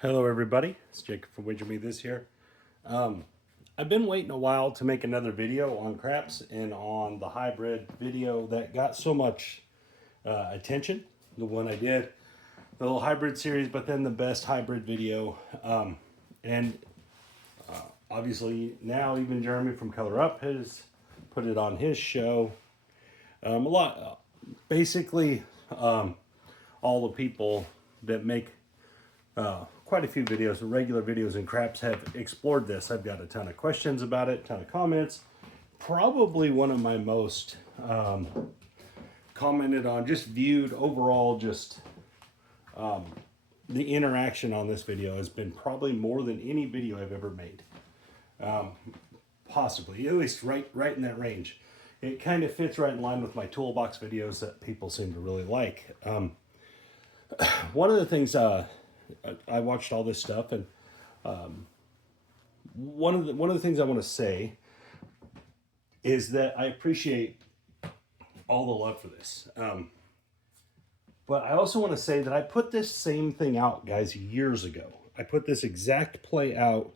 Hello everybody, it's Jacob from Wager Me This here. I've been waiting a while to make another video on craps and on the hybrid video that got so much attention. The one I did, the little hybrid series, but then the best hybrid video. And obviously now even Jeremy from Color Up has put it on his show. Basically all the people that make quite a few videos, regular videos in craps, have explored this. I've got a ton of questions about it, a ton of comments. Probably one of my most commented on, just viewed overall, just the interaction on this video has been probably more than any video I've ever made. Possibly, at least right in that range. It kind of fits right in line with my toolbox videos that people seem to really like. One of the things I watched all this stuff, and one of the things I want to say is that I appreciate all the love for this. But I also want to say that I put this same thing out, guys, years ago. I put this exact play out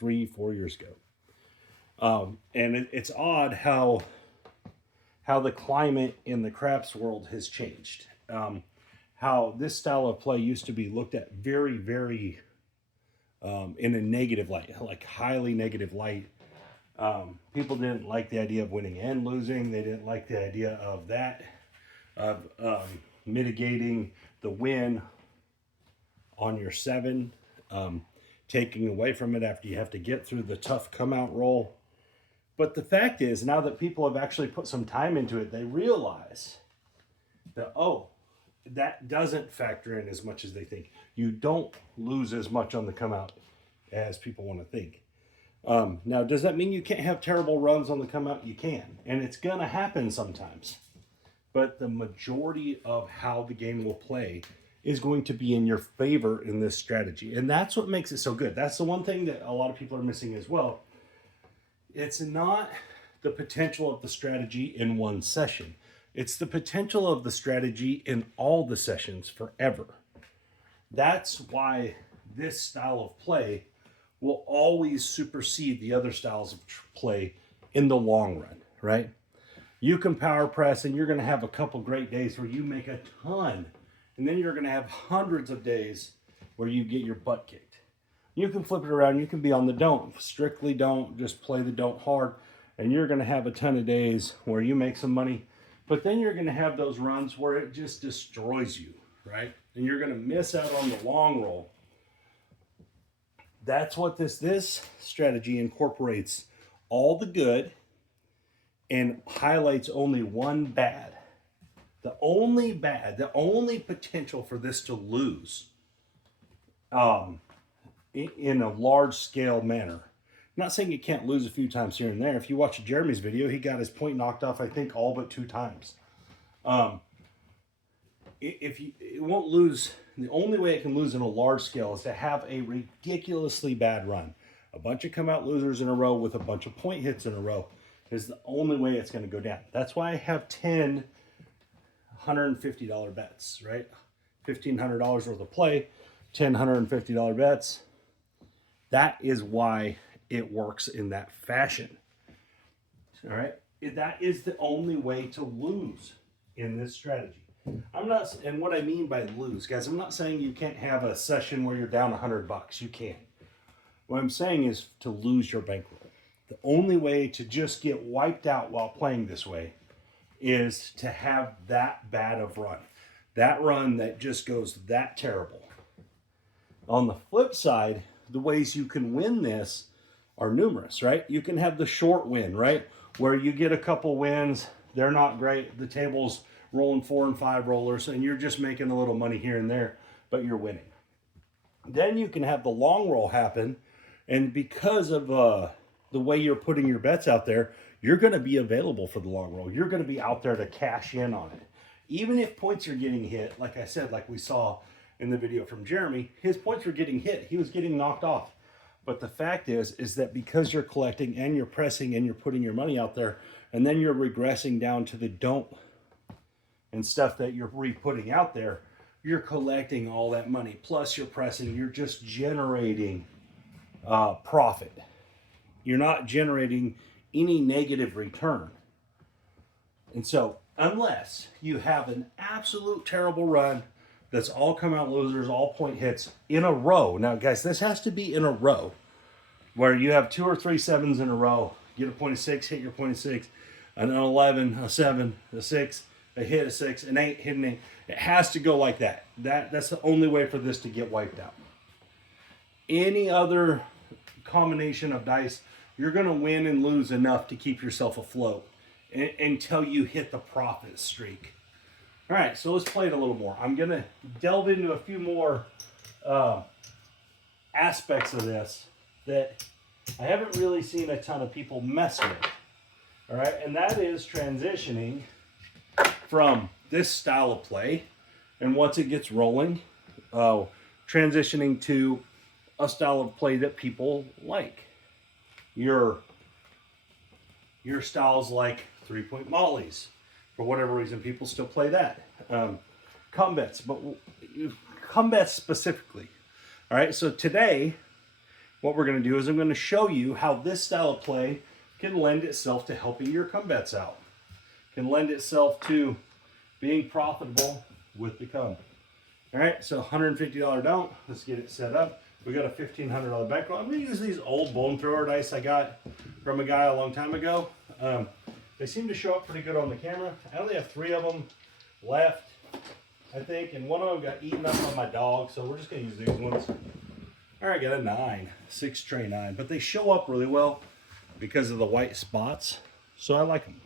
3-4 years ago. And it's odd how the climate in the craps world has changed. How this style of play used to be looked at very, very in a negative light, like highly negative light. People didn't like the idea of winning and losing. They didn't like the idea of that, of mitigating the win on your 7, taking away from it after you have to get through the tough come out roll. But the fact is, now that people have actually put some time into it, they realize that, oh, that doesn't factor in as much as they think. You don't lose as much on the come out as people want to think. Now, does that mean you can't have terrible runs on the come out? You can, and it's going to happen sometimes. But the majority of how the game will play is going to be in your favor in this strategy. And that's what makes it so good. That's the one thing that a lot of people are missing as well. It's not the potential of the strategy in one session. It's the potential of the strategy in all the sessions forever. That's why this style of play will always supersede the other styles of play in the long run, right? You can power press and you're going to have a couple great days where you make a ton, and then you're going to have hundreds of days where you get your butt kicked. You can flip it around. You can be on the don't, strictly don't, just play the don't hard, and you're going to have a ton of days where you make some money. But then you're going to have those runs where it just destroys you, right? And you're going to miss out on the long roll. That's what this strategy incorporates all the good and highlights only one bad. The only potential for this to lose in a large scale manner. I'm not saying you can't lose a few times here and there. If you watch Jeremy's video, he got his point knocked off, I think, all but 2 times. It won't lose. The only way it can lose in a large scale is to have a ridiculously bad run. A bunch of come out losers in a row with a bunch of point hits in a row is the only way it's going to go down. That's why I have 10 $150 bets, right? $1,500 worth of play, 10 $150 bets. That is why it works in that fashion. All right, that is the only way to lose in this strategy. I'm not, and what I mean by lose, guys, I'm not saying you can't have a session where you're down $100. You can. What I'm saying is to lose your bankroll. The only way to just get wiped out while playing this way is to have that bad of run. That run that just goes that terrible. On the flip side, the ways you can win this are numerous, right? You can have the short win, right? Where you get a couple wins, they're not great. The table's rolling 4 and 5 rollers, and you're just making a little money here and there, but you're winning. Then you can have the long roll happen, and because of the way you're putting your bets out there, you're going to be available for the long roll. You're going to be out there to cash in on it. Even if points are getting hit, like I said, like we saw in the video from Jeremy, his points were getting hit. He was getting knocked off. But the fact is that because you're collecting and you're pressing and you're putting your money out there, and then you're regressing down to the don't and stuff that you're re-putting out there, you're collecting all that money. Plus you're pressing, you're just generating profit. You're not generating any negative return. And so unless you have an absolute terrible run that's all come out losers, all point hits in a row. Now guys, this has to be in a row where you have 2 or 3 sevens in a row, get a point of 6, hit your point of 6, an 11, a 7, a 6, a hit a 6, an 8, hit an 8. It has to go like that. That's the only way for this to get wiped out. Any other combination of dice, you're going to win and lose enough to keep yourself afloat until you hit the profit streak. All right, so let's play it a little more. I'm going to delve into a few more aspects of this that I haven't really seen a ton of people mess with. All right, and that is transitioning from this style of play, and once it gets rolling, transitioning to a style of play that people like. Your styles like 3-point mollies. For whatever reason, people still play that. Combats, but combats specifically. All right, so today, what we're going to do is I'm going to show you how this style of play can lend itself to helping your combats out. Can lend itself to being profitable with the cum. All right, so $150 don't. Let's get it set up. We got a $1,500 bankroll. I'm going to use these old bone thrower dice I got from a guy a long time ago. They seem to show up pretty good on the camera. I only have 3 of them left, I think, and one of them got eaten up by my dog, so we're just going to use these ones. All right, got a 9, 6 tray 9, but they show up really well because of the white spots, so I like them.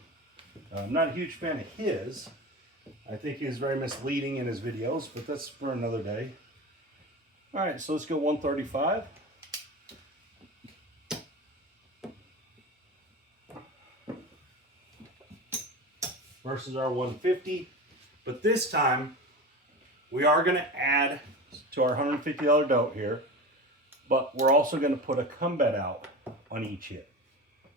I'm not a huge fan of his. I think he's very misleading in his videos, but that's for another day. All right, so let's go 135. Versus our 150. But this time, we are going to add to our $150 dote here, but we're also going to put a combat out on each hit.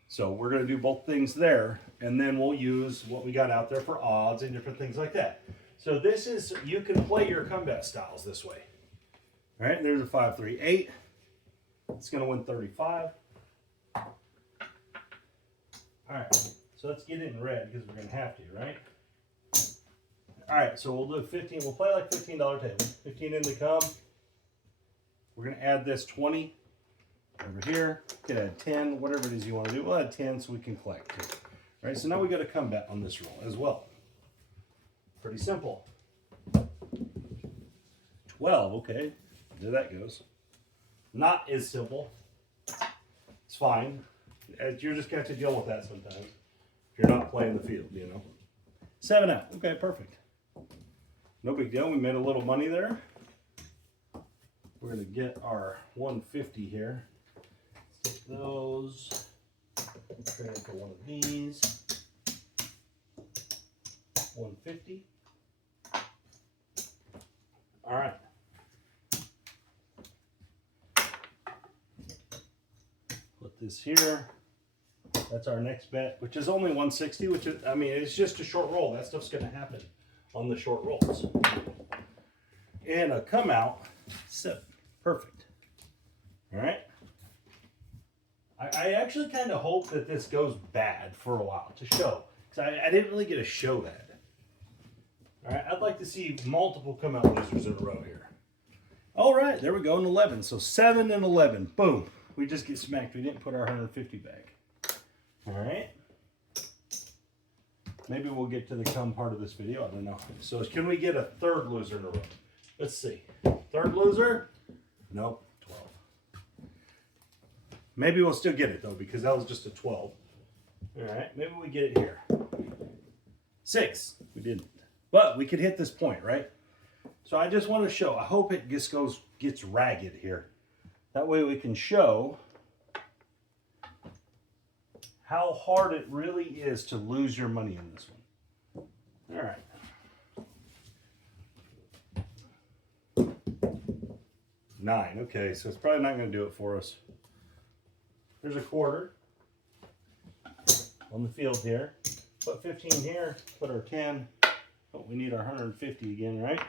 So we're going to do both things there, and then we'll use what we got out there for odds and different things like that. So this is, you can play your combat styles this way. All right, there's a 5, 3, 8. It's going to win 35. All right, so let's get it in red because we're going to have to, right? All right, so we'll do 15. We'll play like $15 table. 15 in the cum. We're going to add this 20 over here. You can add 10, whatever it is you want to do. We'll add 10 so we can collect too. All right, so now we got a combat on this roll as well. Pretty simple. 12, okay. There that goes. Not as simple. It's fine. You're just going to have to deal with that sometimes. If you're not playing the field, you know. 7 out. Okay, perfect. No big deal. We made a little money there. We're going to get our 150 here. Let's take those. Trade it for one of these. 150. All right. Put this here. That's our next bet, which is only 160, which is, I mean, it's just a short roll. That stuff's going to happen on the short rolls. And a come out 7. Perfect. All right. I actually kind of hope that this goes bad for a while to show, because I didn't really get to show that. All right, I'd like to see multiple come out losers in a row here. All right, there we go, an 11. So 7 and 11, boom. We just get smacked. We didn't put our 150 back. All right. Maybe we'll get to the come part of this video. I don't know. So can we get a third loser in a row? Let's see. Third loser? Nope. 12. Maybe we'll still get it though, because that was just a 12. All right. Maybe we get it here. 6. We didn't. But we could hit this point, right? So I just want to show. I hope it just gets ragged here. That way we can show how hard it really is to lose your money in this one. All right. 9. Okay, so it's probably not going to do it for us. There's a quarter on the field here. Put 15 here. Put our 10. Oh, we need our 150 again, right?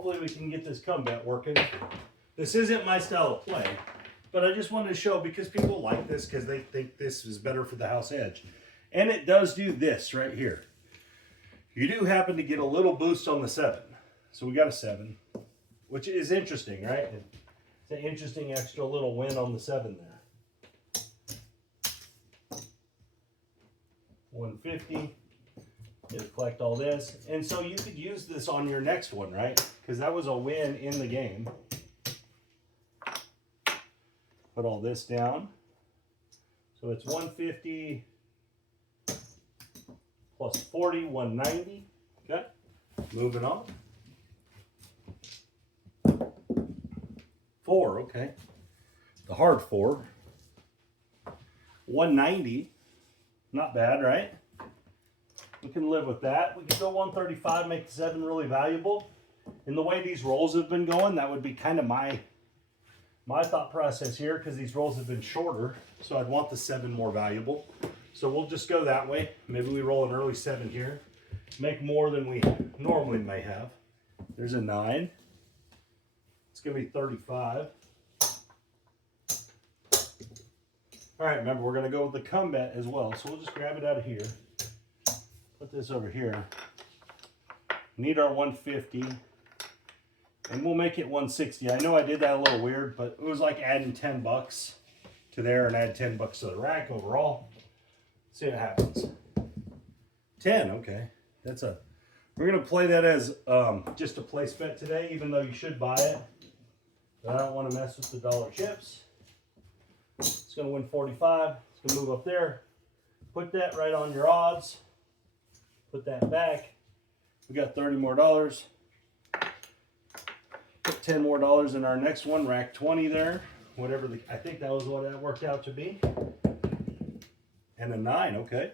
hopefully we can get this come bet working. This isn't my style of play, but I just wanted to show because people like this because they think this is better for the house edge. And it does do this right here. You do happen to get a little boost on the 7. So we got a 7, which is interesting, right? It's an interesting extra little win on the 7 there. 150. Just collect all this. And so you could use this on your next one, right? Because that was a win in the game. Put all this down. So it's 150 plus 40, 190. Okay. Moving on. 4, okay. The hard 4. 190. Not bad, right? We can live with that. We can go 135, make the 7 really valuable. And the way these rolls have been going, that would be kind of my thought process here, because these rolls have been shorter. So I'd want the 7 more valuable. So we'll just go that way. Maybe we roll an early 7 here. Make more than we normally may have. There's a 9. It's going to be 35. All right, remember, we're going to go with the come bet as well. So we'll just grab it out of here. Put this over here. Need our 150. And we'll make it 160. I know I did that a little weird, but it was like adding 10 bucks to there and add 10 bucks to the rack overall. See what happens. 10, okay. We're going to play that as just a place bet today, even though you should buy it. But I don't want to mess with the dollar chips. It's going to win 45. It's going to move up there. Put that right on your odds. Put that back. We got $30 more. Put $10 more in our next one. Rack 20 there. Whatever I think that was what that worked out to be. And a 9, okay.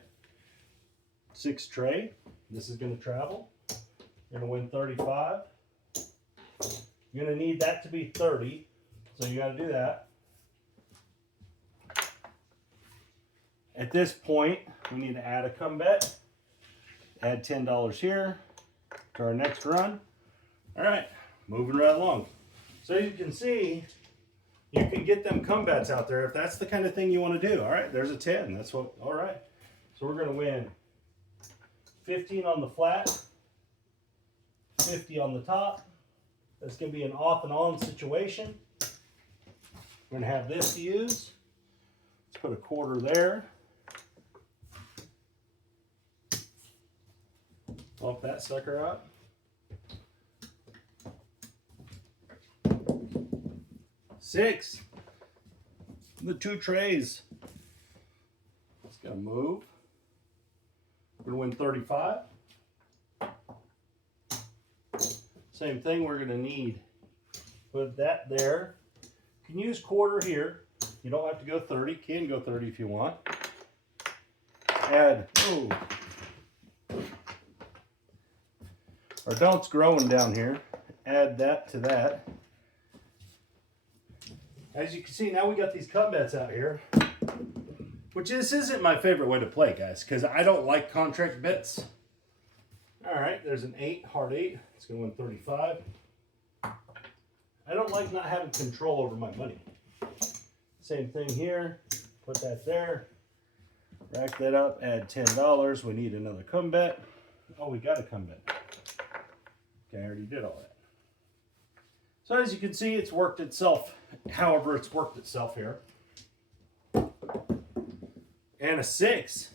6 tray. This is going to travel. You're going to win 35. You're going to need that to be 30. So you got to do that. At this point, we need to add a come bet. Add $10 here to our next run. All right, moving right along. So you can see, you can get them come bets out there if that's the kind of thing you want to do. All right, there's a 10. That's what, all right. So we're going to win 15 on the flat, 50 on the top. That's going to be an off and on situation. We're going to have this to use. Let's put a quarter there. Bump that sucker up. Six. The 2 trays. It's gonna move. We're gonna win 35. Same thing, we're gonna need. Put that there. You can use quarter here. You don't have to go 30. Can go 30 if you want. Add. Oh. Our don't's growing down here. Add that to that. As you can see, now we got these come bets out here. Which this isn't my favorite way to play, guys, because I don't like contract bets. All right, there's an 8, hard 8. It's going to win 35. I don't like not having control over my money. Same thing here. Put that there. Rack that up, add $10. We need another come bet. Oh, we got a come bet. Okay, I already did all that. So as you can see, it's worked itself. However, it's worked itself here. And a 6.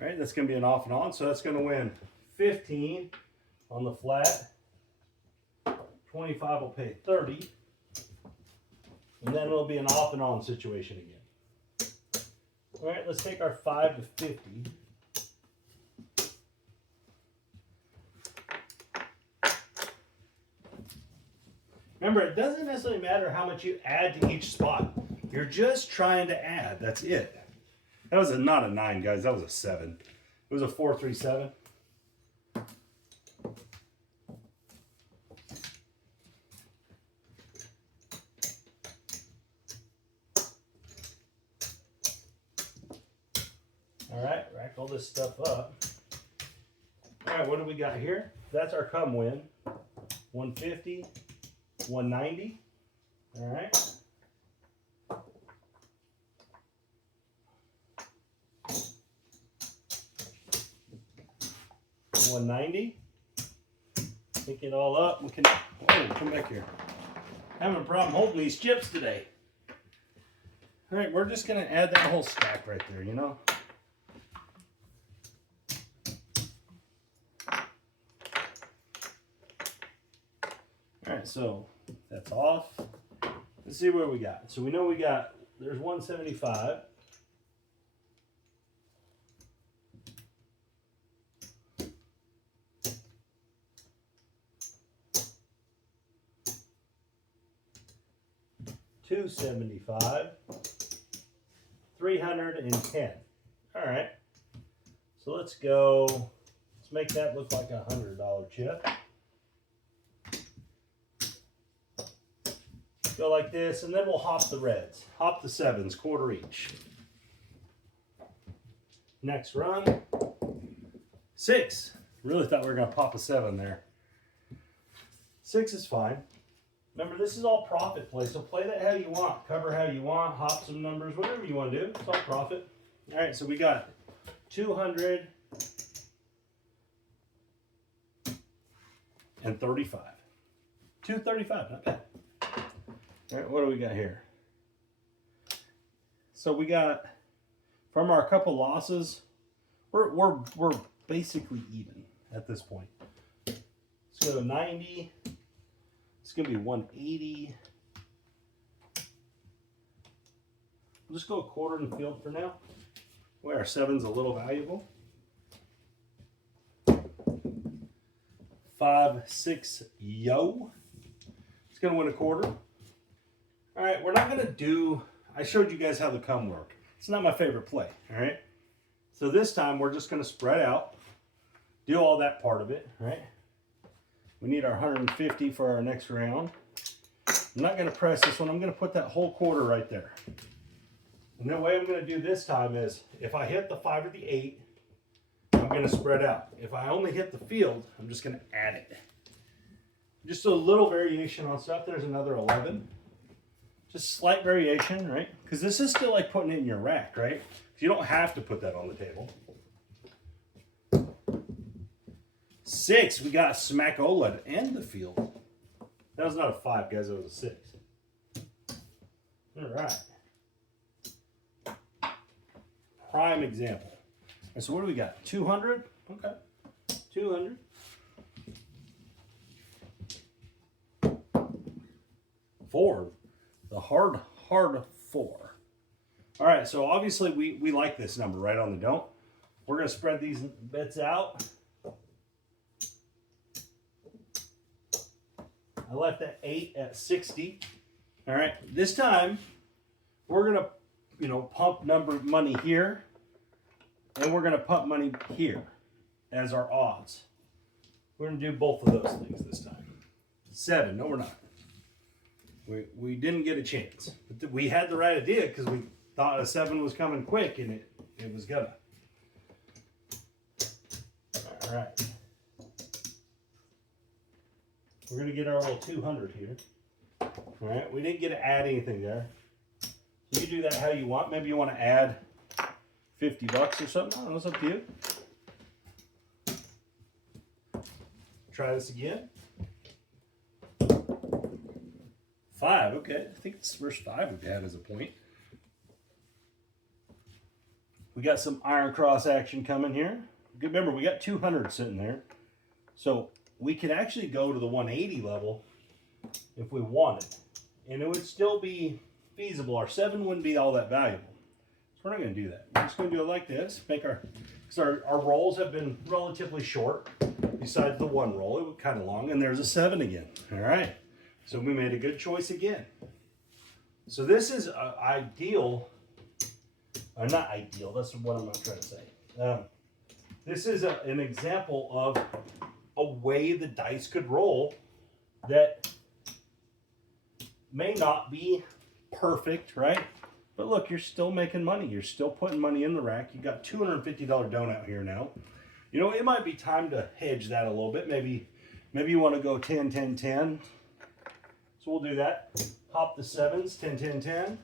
All right, that's going to be an off and on. So that's going to win 15 on the flat. 25 will pay 30. And then it'll be an off and on situation again. All right, let's take our 5 to 50. Remember, it doesn't necessarily matter how much you add to each spot. You're just trying to add. That's it. That was not a 9, guys. That was a 7. It was a 4-3-7. All right, rack all this stuff up. All right, what do we got here? That's our come win. 150, 190. All right. 190. Pick it all up. We can, whoa, come back here. Having a problem holding these chips today. All right, we're just gonna add that whole stack right there, you know? All right, so that's off. Let's see where we got. So we know we got, there's 175. $275, 310. All right, so let's go. Let's make that look like a $100 chip. Go like this, and then we'll hop the reds, hop the sevens, quarter each. Next run, 6. Really thought we were gonna pop a 7 there. 6 is fine. Remember, this is all profit play, so play that how you want, cover how you want, hop some numbers, whatever you want to do. It's all profit. All right, so we got 235. 235, not bad. All right, what do we got here? So we got, from our couple losses, we're basically even at this point. Let's go to 90. It's going to be 180. We'll just go a quarter in the field for now. Where our 7's a little valuable. 5, 6, yo. It's going to win a quarter. All right, we're not going to do, I showed you guys how the come work. It's not my favorite play, all right? So this time we're just going to spread out, do all that part of it, all right? We need our 150 for our next round. I'm not going to press this one. I'm going to put that whole quarter right there. And the way I'm going to do this time is, if I hit the 5 or the 8, I'm going to spread out. If I only hit the field, I'm just going to add it. Just a little variation on stuff. There's another 11. Just slight variation, right? Because this is still like putting it in your rack, right? So you don't have to put that on the table. 6, we got Smackola to end the field. That was not a 5, guys, that was a 6. All right. Prime example. And so what do we got? 200? Okay. 200. 4. The hard 4. All right, so obviously we like this number, right on the don't. We're going to spread these bets out. I left that 8 at 60. All right, this time we're gonna, pump money here, and we're gonna pump money here as our odds. We're gonna do both of those things this time. 7, no, we're not. We didn't get a chance. But we had the right idea because we thought a 7 was coming quick, and it was gonna. All right. We're going to get our little 200 here. All right, we didn't get to add anything there. So you do that how you want. Maybe you want to add $50 or something. I don't know, it's up to you. Try this again. 5, okay. I think it's the first 5 we've had as a point. We got some iron cross action coming here. Remember, we got 200 sitting there. So we could actually go to the 180 level if we wanted, and it would still be feasible. Our 7 wouldn't be all that valuable. So we're not going to do that. We're just going to do it like this. Because our rolls have been relatively short, besides the 1 roll. It was kind of long, and there's a 7 again. All right. So we made a good choice again. So this is ideal. Not ideal. That's what I'm not trying to say. This is an example of a way the dice could roll that may not be perfect, right? But look, you're still making money. You're still putting money in the rack. You got $250 donut here now. It might be time to hedge that a little bit. Maybe Maybe you want to go 10, 10, 10. So we'll do that. Hop the sevens, 10, 10, 10.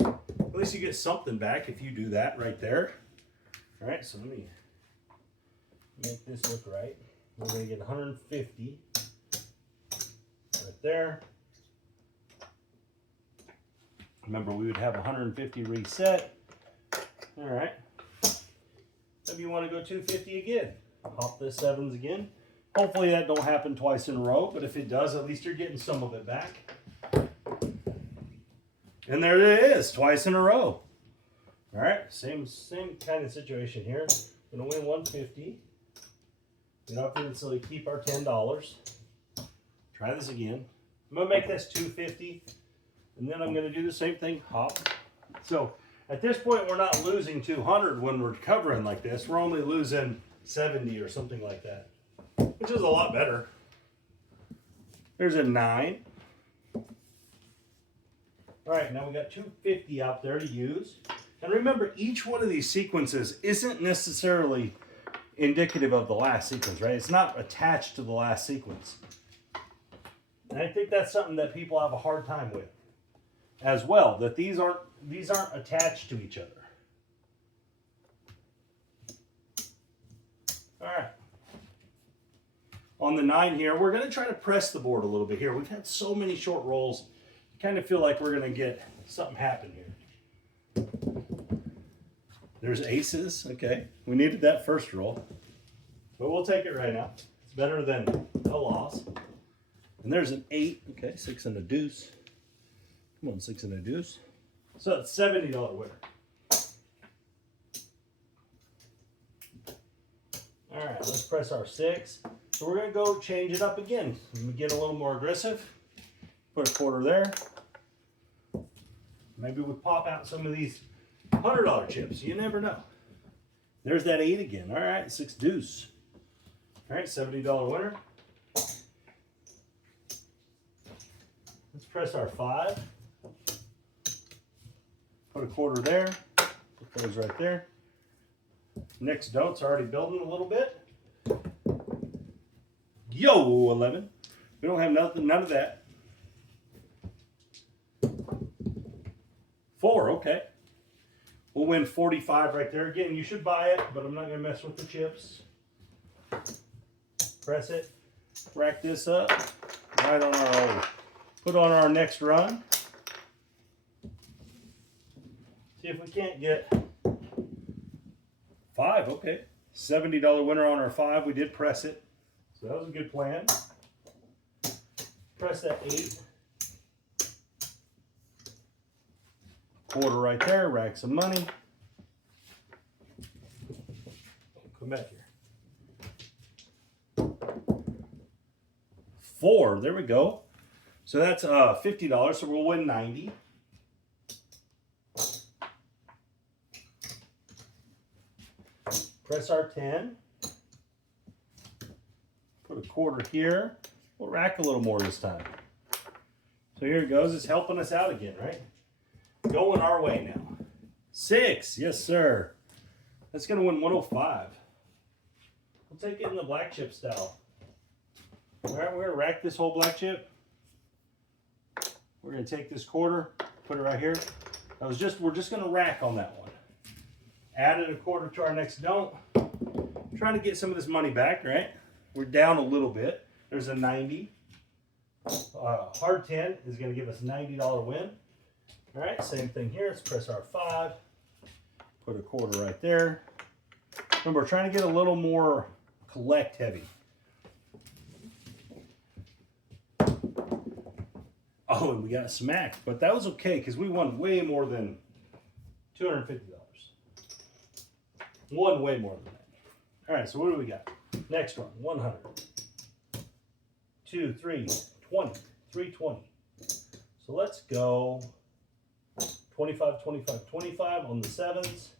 At least you get something back if you do that right there. All right, so let me make this look right. We're going to get 150 right there. Remember, we would have 150 reset. All right. Maybe you want to go 250 again. Hop the sevens again. Hopefully that don't happen twice in a row, but if it does, at least you're getting some of it back. And there it is, twice in a row. All right, same kind of situation here. We're gonna win 150. We don't have to necessarily keep our $10. Try this again. I'm gonna make this 250, and then I'm gonna do the same thing, hop. So at this point, we're not losing 200 when we're covering like this. We're only losing 70 or something like that, which is a lot better. There's a 9. All right, now we got 250 out there to use. And remember, each one of these sequences isn't necessarily indicative of the last sequence, right? It's not attached to the last sequence. And I think that's something that people have a hard time with as well, that these aren't attached to each other. All right. On the 9 here, we're going to try to press the board a little bit here. We've had so many short rolls. Kind of feel like we're going to get something happen here. There's aces. Okay. We needed that first roll. But we'll take it right now. It's better than a loss. And there's an 8. Okay. 6 and a deuce. Come on, 6 and a deuce. So it's $70 winner. All right. Let's press our 6. So we're going to go change it up again. Get a little more aggressive. Put a quarter there. Maybe we pop out some of these $100 chips. You never know. There's that 8 again. All right, 6 deuce. All right, $70 winner. Let's press our 5. Put a quarter there. Put those right there. Next note's already building a little bit. Yo, 11. We don't have nothing, none of that. 4, okay. We'll win 45 right there. Again, you should buy it, but I'm not going to mess with the chips. Press it. Rack this up. Right on our, put on our next run. See if we can't get 5, okay. $70 winner on our 5. We did press it. So that was a good plan. Press that 8. Quarter right there, rack some money. Come back here. 4, there we go. So that's $50, so we'll win 90. Press our 10. Put a quarter here. We'll rack a little more this time. So here it goes. It's helping us out again, right? Going our way now. 6, yes sir. That's going to win 105. We'll take it in the black chip style. All right, we're going to rack this whole black chip. We're going to take this quarter, put it right here. We're just going to rack on that one. Added a quarter to our next note. Trying to get some of this money back, right? We're down a little bit. There's a 90. Hard 10 is going to give us a $90 win. All right, same thing here. Let's press our 5. Put a quarter right there. Remember, we're trying to get a little more collect heavy. Oh, and we got smacked, but that was okay because we won way more than $250. Won way more than that. All right, so what do we got? Next one, 100. 2, 3, 20, 320. So let's go 25, 25, 25 on the 7s. Let's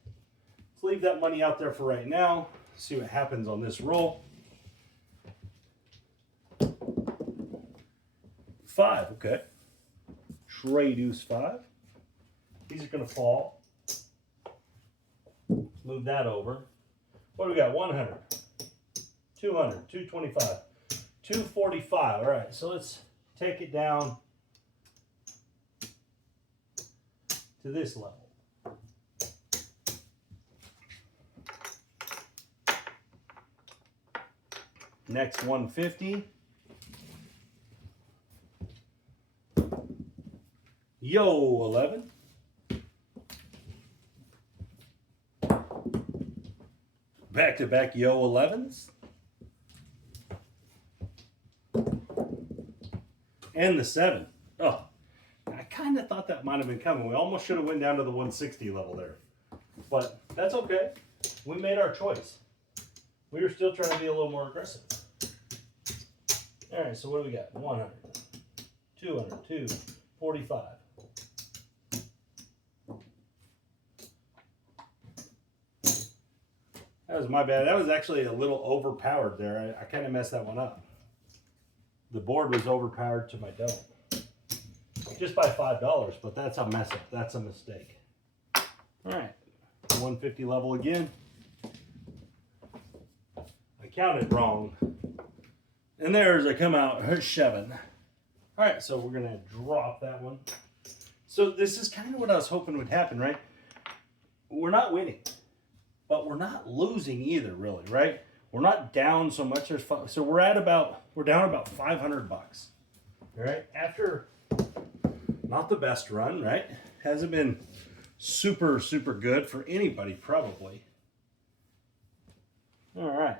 leave that money out there for right now. See what happens on this roll. 5, okay. Trey deuce 5. These are going to fall. Move that over. What do we got? 100, 200, 225, 245. All right, so let's take it down to this level. Next 150. Yo 11. Back to back yo 11s. And the 7. Oh, I kind of thought that might have been coming. We almost should have went down to the 160 level there. But that's okay. We made our choice. We were still trying to be a little more aggressive. All right, so what do we got? 100, 200, 245. That was my bad. That was actually a little overpowered there. I kind of messed that one up. The board was overpowered to my dough. Just by $5, but that's a mess up. That's a mistake. All right, 150 level again. I counted wrong. And there's a come out, 7. All right, so we're gonna drop that one. So this is kind of what I was hoping would happen, right? We're not winning, but we're not losing either, really, right? We're not down so much. So we're down about $500. All right, after not the best run, right? Hasn't been super, super good for anybody, probably. All right.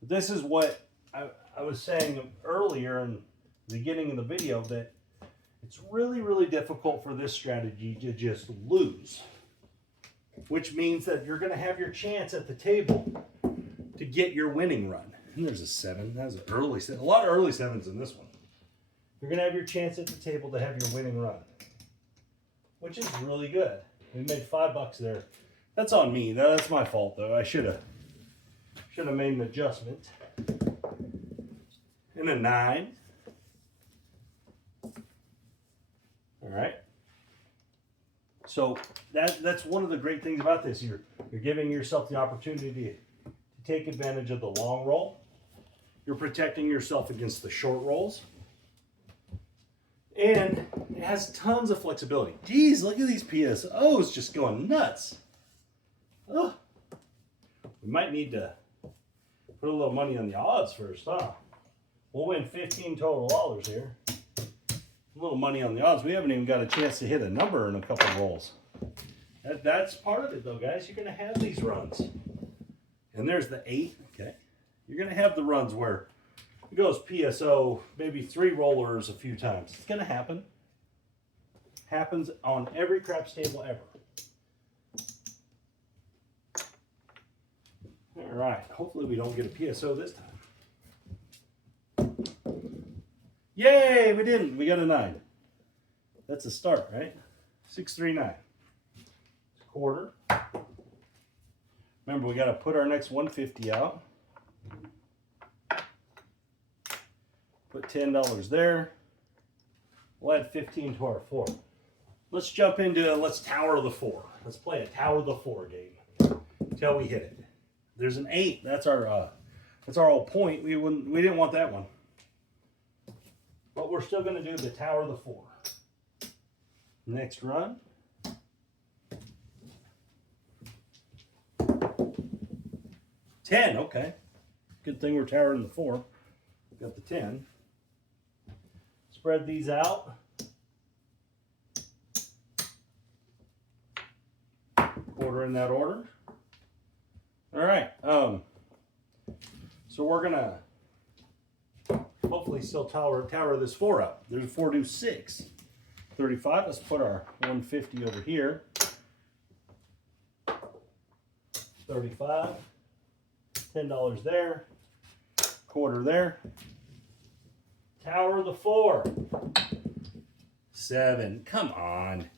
This is what I was saying earlier in the beginning of the video, that it's really, really difficult for this strategy to just lose, which means that you're going to have your chance at the table to get your winning run. And there's a 7. That was an early 7. A lot of early 7s in this one. You're going to have your chance at the table to have your winning run, which is really good. We made $5 there. That's on me. That's my fault, though. I should have made an adjustment. And a 9. All right. So that's one of the great things about this. You're giving yourself the opportunity to take advantage of the long roll. You're protecting yourself against the short rolls. And it has tons of flexibility. Geez, look at these PSOs just going nuts. Oh, we might need to put a little money on the odds first, huh? We'll win 15 total dollars here. A little money on the odds. We haven't even got a chance to hit a number in a couple of rolls. That's part of it, though, guys. You're going to have these runs. And there's the 8. Okay. You're going to have the runs where it goes PSO, maybe 3 rollers a few times. It's going to happen. Happens on every craps table ever. All right. Hopefully we don't get a PSO this time. Yay, we didn't. We got a 9. That's a start, right? 639. Quarter. Remember, we got to put our next 150 out. Put $10 there. We'll add 15 to our 4. Let's jump into, let's tower the 4. Let's play a tower the 4 game until we hit it. There's an 8. That's our whole point. We didn't want that one. But we're still going to do the tower the 4. Next run. $10, okay. Good thing we're towering the 4. Got the 10. Spread these out. Quarter in that order. All right. So we're gonna hopefully still tower this 4 up. There's a 4 do 6. 35. Let's put our 150 over here. 35. $10 there. Quarter there. Tower the 4. 7. Come on.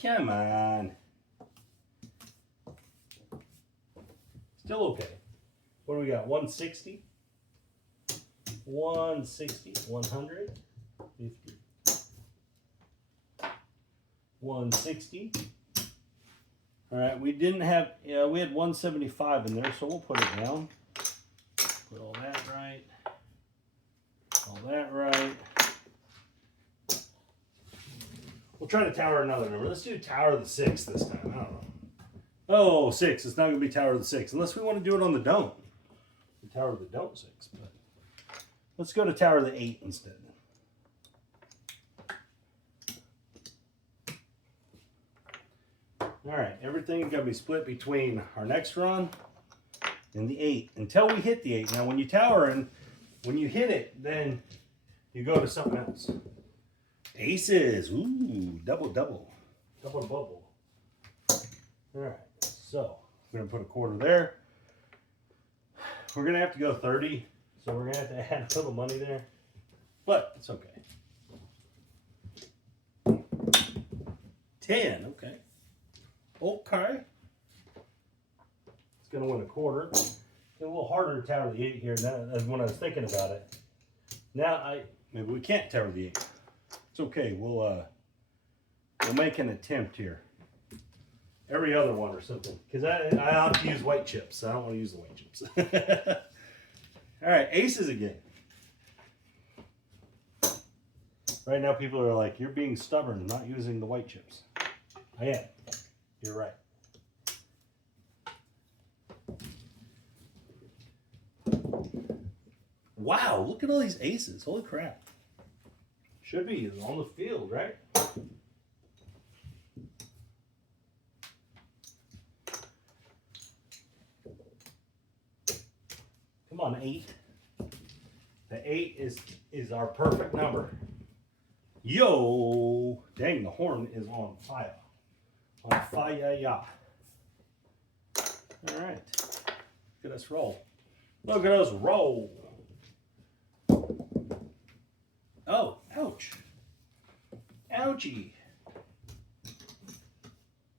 Come on. Still okay. What do we got? 160. 160. 100. 50. 160. All right, we didn't have, we had 175 in there, so we'll put it down. Put all that right. try to tower another number. Let's do Tower of the 6 this time. I don't know. Oh, 6. It's not going to be Tower of the 6 unless we want to do it on the don't. The Tower of the don't 6. But let's go to Tower of the 8 instead. All right, everything is going to be split between our next run and the 8 until we hit the 8. Now, when you tower and when you hit it, then you go to something else. Aces. Ooh, double, double. Double, bubble. All right, so we're going to put a quarter there. We're going to have to go 30, so we're going to have to add a little money there. But it's okay. 10, okay. Okay. It's going to win a quarter. It's a little harder to tower the 8 here than when I was thinking about it. Now, maybe we can't tower the 8. It's okay. We'll make an attempt here. Every other one or something. Because I have to use white chips. I don't want to use the white chips. All right, aces again. Right now people are like, you're being stubborn, not using the white chips. I am. You're right. Wow, look at all these aces. Holy crap. Should be on the field, right? Come on, 8. The 8 is our perfect number. Yo! Dang, the horn is on fire. On fire, yeah. All right. Look at us roll. Look at us roll. Oh, ouch. Ouchie.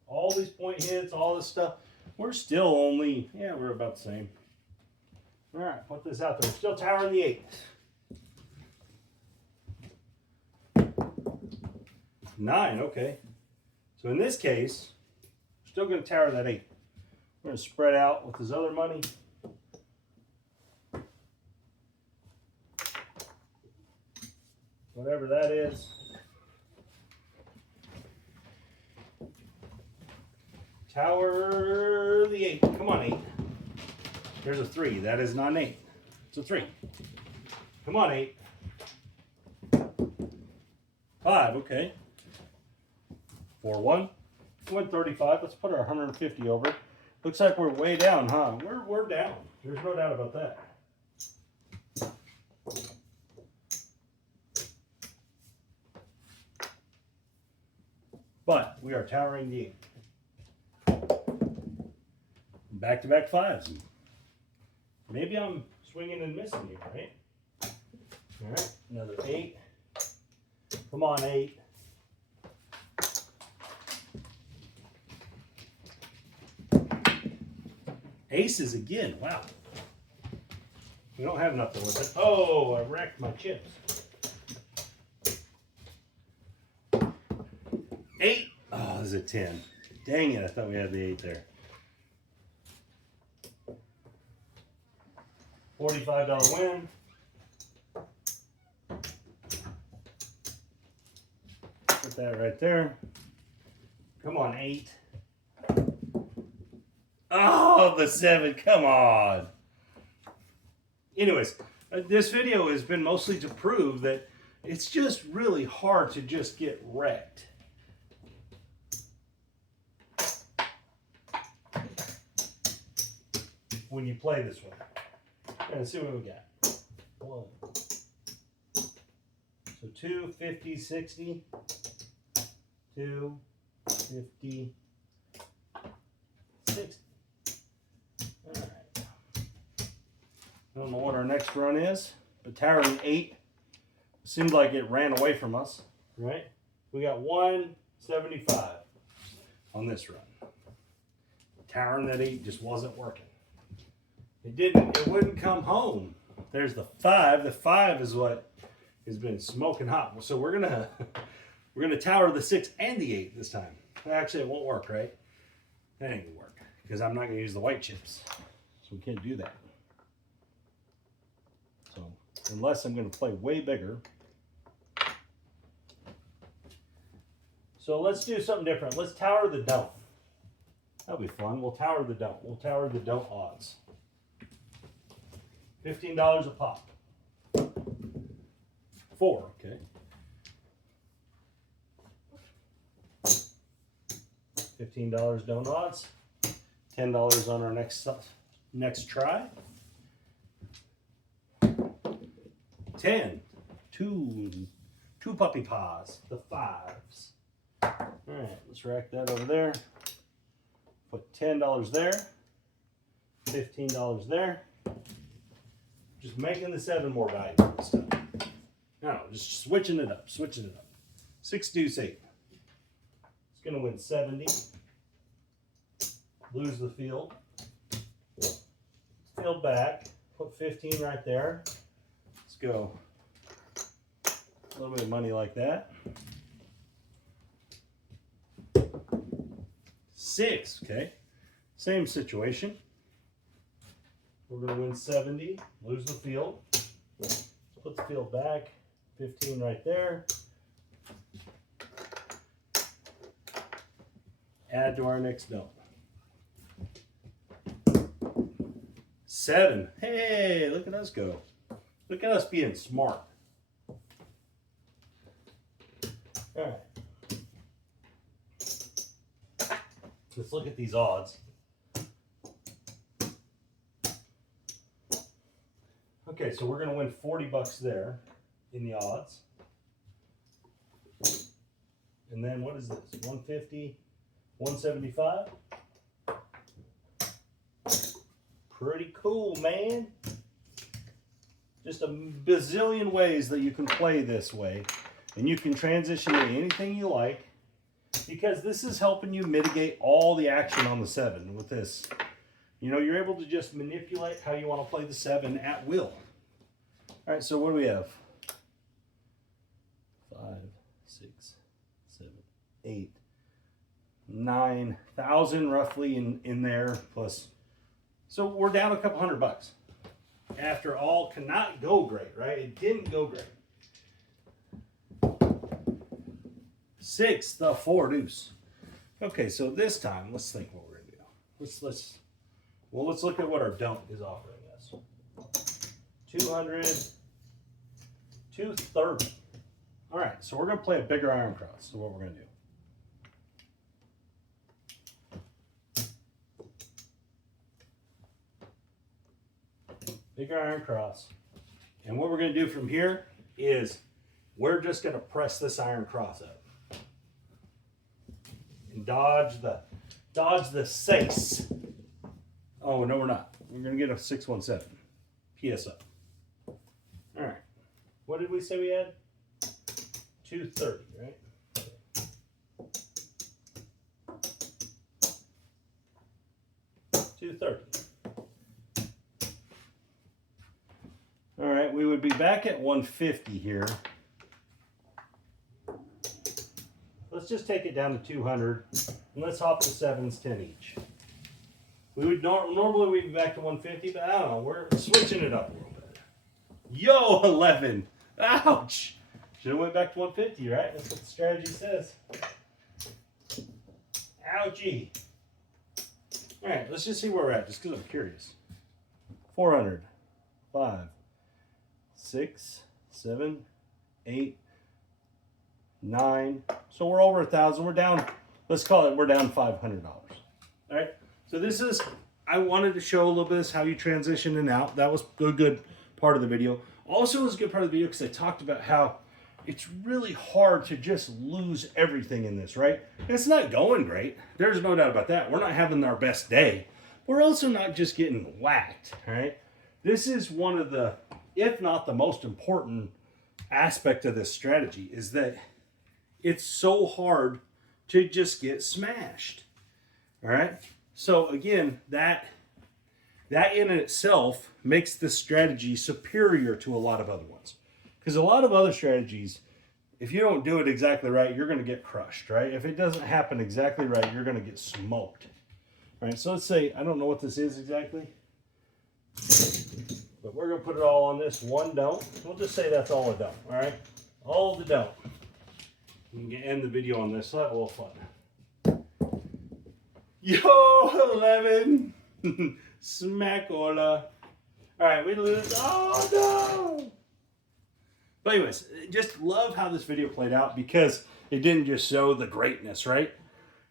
All these point hits, all this stuff. We're still only, yeah, we're about the same. All right, put this out there. We're still towering the 8. 9, okay. So in this case, we're still going to tower that 8. We're going to spread out with his other money. Whatever that is. Tower the 8. Come on, 8. There's a 3. That is not an 8. It's a 3. Come on, 8. 5, okay. 4-1. 135. Let's put our 150 over. Looks like we're way down, huh? We're down. There's no doubt about that. But we are towering the 8. Back-to-back 5s. Maybe I'm swinging and missing here, right? All right, another 8. Come on, 8. Aces again, wow. We don't have nothing with it. Oh, I wrecked my chips. 8. Oh, this is a 10. Dang it, I thought we had the 8 there. $45 win. Put that right there. Come on, 8. Oh, the 7, come on. Anyways, this video has been mostly to prove that it's just really hard to just get wrecked. When you play this one. And see what we got. 1. So 2, 50, 60. 2, 50, 60. All right. I don't know what our next run is, but towering 8 seemed like it ran away from us, right? We got 175 on this run. Towering that 8 just wasn't working. It wouldn't come home. There's the 5. The 5 is what has been smoking hot. So we're gonna tower the 6 and the 8 this time. Actually, it won't work, right? That ain't gonna work because I'm not gonna use the white chips, so we can't do that. So unless I'm gonna play way bigger. So let's do something different. Let's tower the don't. That'll be fun. We'll tower the don't. We'll tower the don't odds. $15 a pop. 4, okay. $15 don't odds. $10 on our next try. 10. Two puppy paws. The 5s. All right, let's rack that over there. Put $10 there. $15 there. Just making the 7 more valuable this time. No, just switching it up, switching it up. 6 deuce 8. It's going to win 70. Lose the field. Field back. Put 15 right there. Let's go. A little bit of money like that. 6, okay. Same situation. We're going to win 70. Lose the field. Put the field back. 15 right there. Add to our next note. 7. Hey, look at us go. Look at us being smart. All right. Let's look at these odds. Okay, so we're going to win 40 bucks there in the odds. And then what is this? 150, 175. Pretty cool, man. Just a bazillion ways that you can play this way. And you can transition to anything you like, because this is helping you mitigate all the action on the 7 with this. You know, you're able to just manipulate how you want to play the 7 at will. All right, so what do we have? 5, 6, 7, 8, 9,000 roughly in there plus. So we're down a couple $100. After all, cannot go great, right? It didn't go great. 6, the 4 deuce. Okay, so this time, let's think what we're gonna do. Let's look at what our don't is offering us. 200, 230. All right, so we're gonna play a bigger iron cross. So what we're gonna do. Bigger iron cross. And what we're gonna do from here is we're just gonna press this iron cross up. And dodge the 6. Oh, no, we're not. We're going to get a 617 PSO. All right. What did we say we had? 230, right? $230. All right, we would be back at 150 here. Let's just take it down to 200, and let's hop the 7s 10 each. We would normally we'd be back to 150, but I don't know. We're switching it up a little bit. Yo, 11. Ouch. Should have went back to 150, right? That's what the strategy says. Ouchie. All right, let's just see where we're at, just because I'm curious. 400, 5, 6, 7, 8, 9. So we're over 1,000. We're down. Let's call it. We're down $500. All right. So this is. I wanted to show a little bit of how you transition in and out. That was a good part of the video. Also, it was a good part of the video because I talked about how it's really hard to just lose everything in this. Right? It's not going great. There's no doubt about that. We're not having our best day. We're also not just getting whacked. All right. This is one of the, if not the most important aspect of this strategy, is that it's so hard to just get smashed. All right. So again, that in itself makes this strategy superior to a lot of other ones. Because a lot of other strategies, if you don't do it exactly right, you're going to get crushed, right? If it doesn't happen exactly right, you're going to get smoked. All right. So let's say, I don't know what this is exactly, but we're going to put it all on this one don't. We'll just say that's all a don't. All right. All the don't. I'm going to end the video on this, so I have a little fun. Yo, 11. Smackola. All right, we lose. Oh, no. But anyways, just love how this video played out because it didn't just show the greatness, right?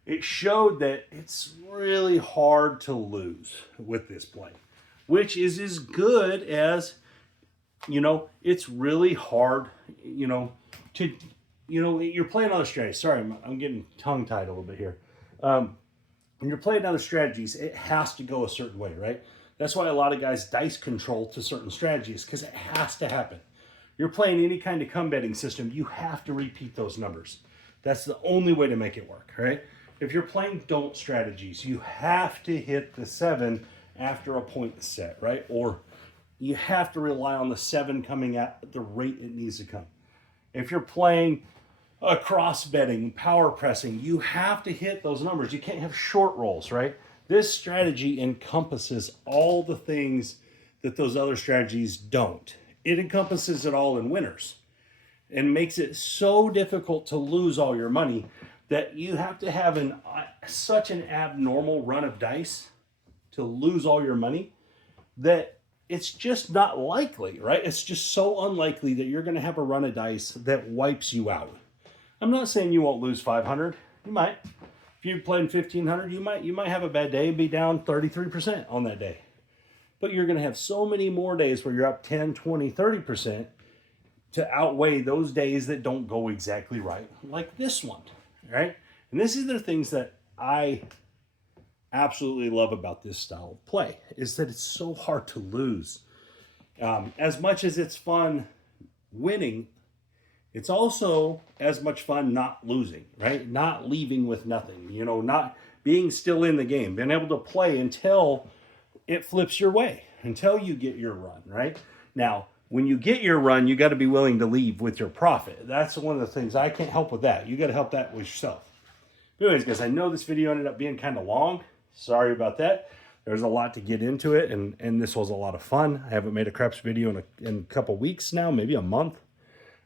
It showed that it's really hard to lose with this play, which is as good as, you know, it's really hard, you know, to, you know, you're playing other strategies. Sorry, I'm getting tongue-tied a little bit here. When you're playing other strategies, it has to go a certain way, right? That's why a lot of guys dice control to certain strategies because it has to happen. You're playing any kind of come betting system, you have to repeat those numbers. That's the only way to make it work, right? If you're playing don't strategies, you have to hit the 7 after a point set, right? Or you have to rely on the 7 coming at the rate it needs to come. If you're playing a cross betting, power pressing, you have to hit those numbers. You can't have short rolls, right? This strategy encompasses all the things that those other strategies don't. It encompasses it all in winners and makes it so difficult to lose all your money that you have to have such an abnormal run of dice to lose all your money that it's just not likely, right? It's just so unlikely that you're going to have a run of dice that wipes you out. I'm not saying you won't lose 500. You might. If you play in 1,500, you might have a bad day and be down 33% on that day. But you're going to have so many more days where you're up 10, 20, 30% to outweigh those days that don't go exactly right, like this one, right? And this is the things that I absolutely love about this style of play, is that it's so hard to lose. As much as it's fun winning, it's also as much fun not losing, right? Not leaving with nothing, you know, not being still in the game, being able to play until it flips your way, until you get your run, right? Now, when you get your run, you got to be willing to leave with your profit. That's one of the things. I can't help with that. You got to help that with yourself. But anyways, guys, I know this video ended up being kind of long. Sorry about that. There's a lot to get into it, and this was a lot of fun. I haven't made a craps video in a couple weeks now, maybe a month.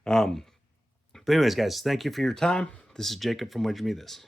But anyways, guys, thank you for your time. This is Jacob from Where'd You Meet This?